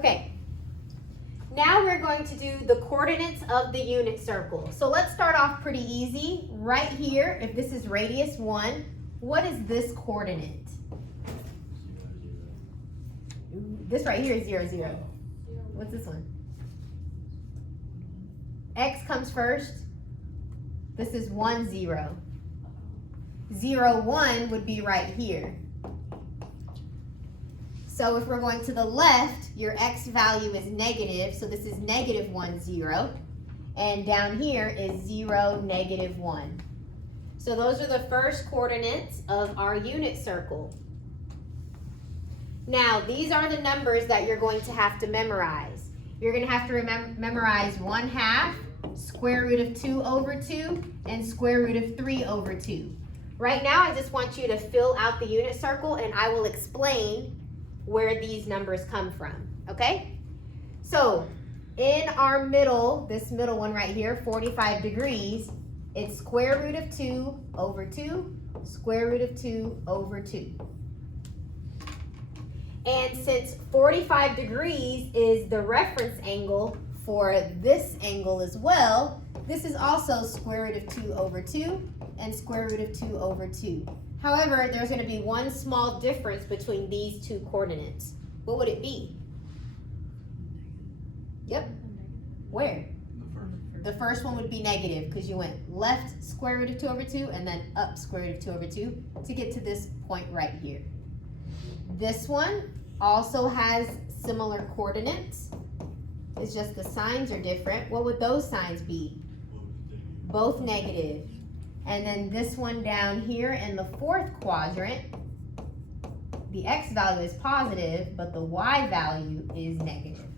Okay, now we're going to do the coordinates of the unit circle. So let's start off pretty easy. Right here, if this is radius 1, what is this coordinate? 0, 0. This right here is 0, 0. What's this one? X comes first. This is 1, 0. 0, 1 would be right here. So if we're going to the left, your x value is negative, so this is negative 1, 0. And down here is 0, negative 1. So those are the first coordinates of our unit circle. Now, these are the numbers that you're going to have to memorize. You're going to have to memorize 1/2, square root of 2 over 2, and square root of 3 over 2. Right now, I just want you to fill out the unit circle, and I will explain where these numbers come from, okay? So, in our middle, this middle one right here, 45 degrees, it's square root of 2 over 2, square root of 2 over 2. And since 45 degrees is the reference angle for this angle as well, this is also square root of 2 over 2 and square root of 2 over 2. However, there's going to be one small difference between these two coordinates. What would it be? Yep. Where? The first one would be negative because you went left square root of 2 over 2 and then up square root of 2 over 2 to get to this point right here. This one also has similar coordinates. It's just the signs are different. What would those signs be? Both negative. And then this one down here in the fourth quadrant, the x value is positive, but the y value is negative.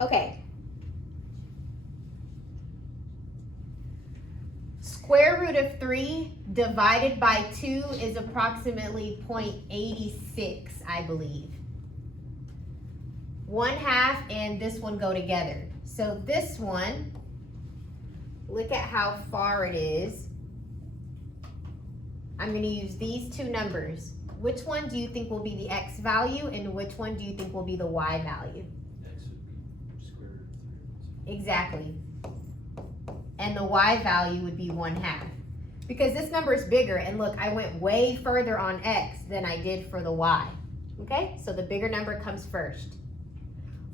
Okay. Square root of 3 divided by 2 is approximately 0.86, I believe. 1/2 and this one go together. So this one, look at how far it is. I'm going to use these two numbers. Which one do you think will be the x value and which one do you think will be the y value? X would be square root of 3. Exactly. And the y value would be 1/2. Because this number is bigger, and look, I went way further on x than I did for the y. Okay, so the bigger number comes first.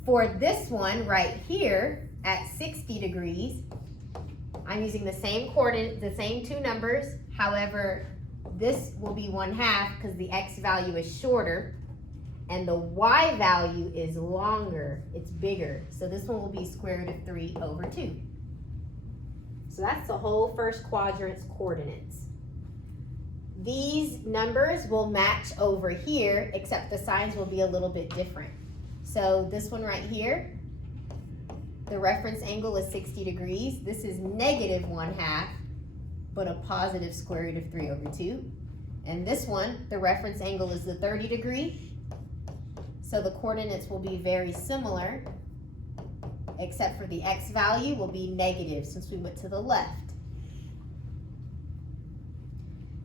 For this one right here at 60 degrees, I'm using the same coordinate, the same two numbers. However, this will be 1/2 because the x value is shorter and the y value is longer, it's bigger. So this one will be square root of 3 over 2. So that's the whole first quadrant's coordinates. These numbers will match over here, except the signs will be a little bit different. So this one right here, the reference angle is 60 degrees. This is negative 1/2, but a positive square root of 3 over 2. And this one, the reference angle is the 30 degree. So the coordinates will be very similar, except for the x value will be negative since we went to the left.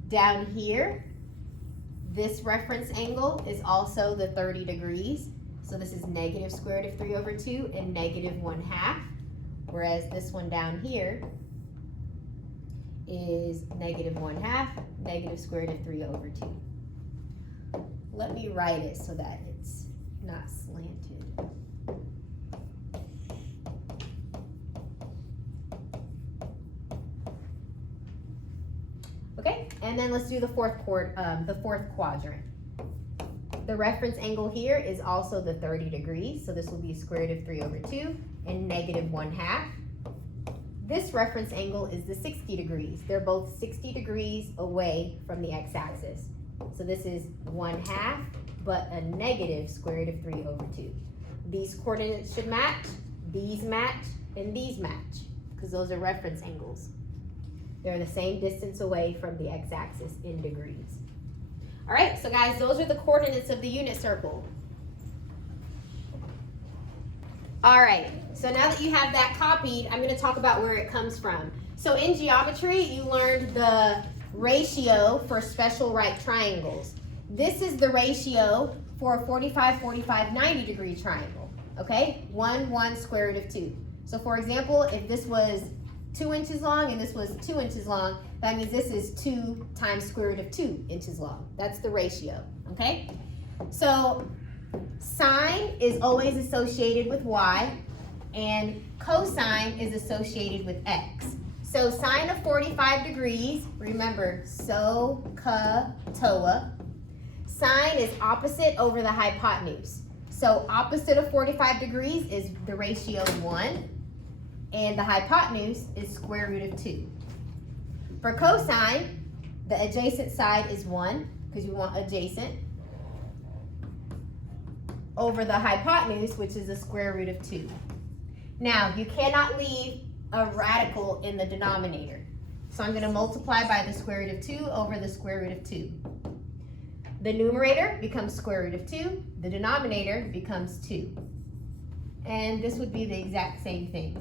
Down here, this reference angle is also the 30 degrees. So this is negative square root of 3 over 2 and negative 1/2. Whereas this one down here is negative 1/2, negative square root of 3 over 2. Let me write it so that it's not slanted. Okay, and then let's do the fourth quadrant. The reference angle here is also the 30 degrees, so this will be square root of 3 over 2 and negative 1/2. This reference angle is the 60 degrees. They're both 60 degrees away from the x-axis. So this is 1/2, but a negative square root of 3 over 2. These coordinates should match, and these match, because those are reference angles. They're the same distance away from the x-axis in degrees. All right, so guys, those are the coordinates of the unit circle. All right, so now that you have that copied, I'm going to talk about where it comes from. So in geometry, you learned the ratio for special right triangles. This is the ratio for a 45, 45, 90 degree triangle, okay? 1, 1, square root of 2. So for example, if this was 2 inches long and this was 2 inches long, that means this is 2 times square root of 2 inches long. That's the ratio, okay? So sine is always associated with y, and cosine is associated with x. So sine of 45 degrees, remember, SOHCAHTOA. Sine is opposite over the hypotenuse. So opposite of 45 degrees is the ratio 1, and the hypotenuse is square root of 2. For cosine, the adjacent side is 1, because we want adjacent, over the hypotenuse, which is the square root of 2. Now, you cannot leave a radical in the denominator. So I'm going to multiply by the square root of 2 over the square root of 2. The numerator becomes square root of 2. The denominator becomes 2. And this would be the exact same thing.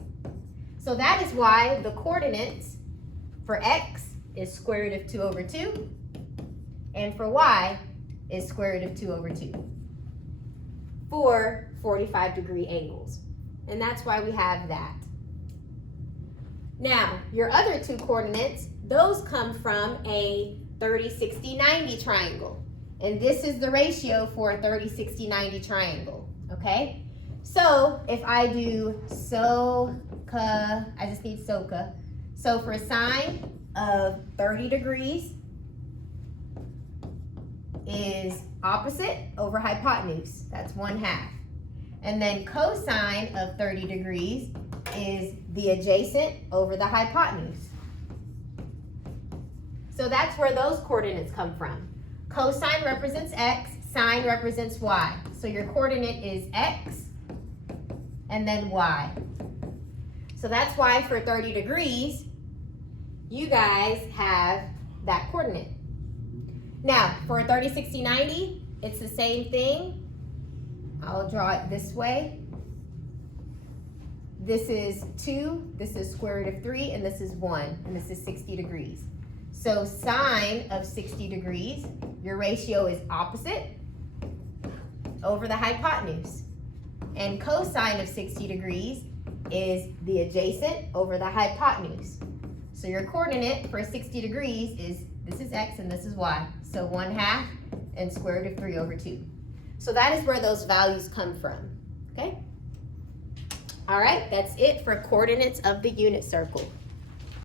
So that is why the coordinates for x is square root of 2 over 2. And for y is square root of 2 over 2. For 45 degree angles. And that's why we have that. Now, your other two coordinates, those come from a 30, 60, 90 triangle. And this is the ratio for a 30, 60, 90 triangle, okay? So if I do SOHCA, I just need SOHCA. So for sine of 30 degrees is opposite over hypotenuse, that's 1/2. And then cosine of 30 degrees is the adjacent over the hypotenuse. So that's where those coordinates come from. Cosine represents x, sine represents y. So your coordinate is x and then y. So that's why for 30 degrees, you guys have that coordinate. Now, for 30, 60, 90, it's the same thing. I'll draw it this way. This is 2, this is square root of 3, and this is 1, and this is 60 degrees. So sine of 60 degrees, your ratio is opposite over the hypotenuse. And cosine of 60 degrees is the adjacent over the hypotenuse. So your coordinate for 60 degrees is, this is x and this is y. So 1/2 and square root of 3 over 2. So that is where those values come from, okay? All right, that's it for coordinates of the unit circle.